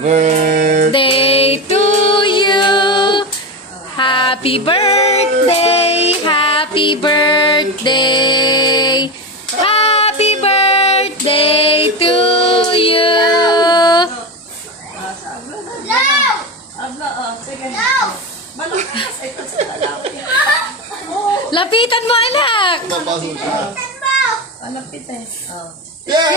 birthday to you. Happy birthday, happy birthday. Happy birthday to you. Lapitan mo, anak. Malapit eh. Yay!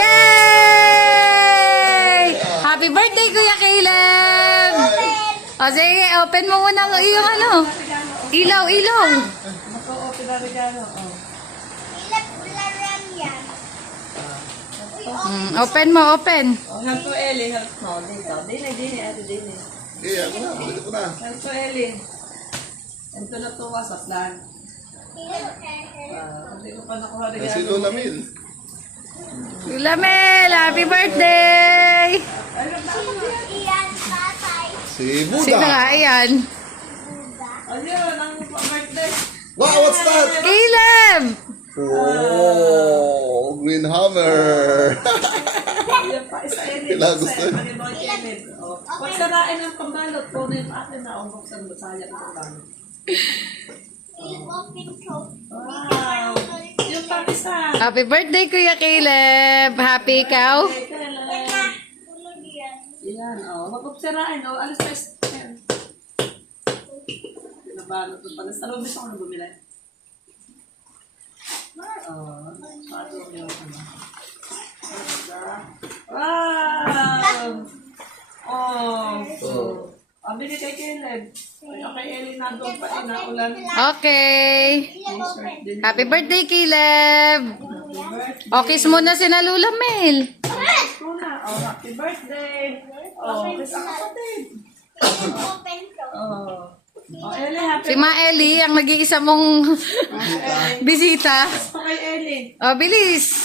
Happy birthday, Kuya Caleb! O sige, open mo muna yung ano. Ilaw, ilaw. Mako-open na regalo. Open mo, open. Help to Ellie. Help mo. Dito. Dini. Ate Dini. Ako na. Pwede ko na. Help to Ellie. Ito na to sa plan. Hindi ko pa nakuha regalo. Si Lola Mil. Lola Mel, happy birthday! Si Sino Buda. nga, ayan? Ayun, ang birthday. Wow, what's that? Caleb! Oh, Green Hammer. Ayun pa, isa Ellie. Kailangan gusto. Pag sarain ang pambalot, kunin atin na ang buksan mo. Sayang ang pambalot. Wow! Yung pang isa. Happy birthday, Kuya Caleb! Happy ikaw? Yan, o. Mag-obserain, o. Alas pa isa. Yan. Pinabalot mo pala. Sa lobis ako na bumili. O. Paano yung ano. Wow! Oh. Ang bili kay Caleb. Ay, kay Ellie na doon pa inaulan. Okay. Happy birthday, Caleb! O, kiss muna si na Lola Mel. Tuna. Oh, happy birthday. Oh, kiss ang kapatid. Oh. Oh, Ellie, happy Si Ma Ellie, ang nag-iisa mong bisita. birthday kay Ellie. O, bilis.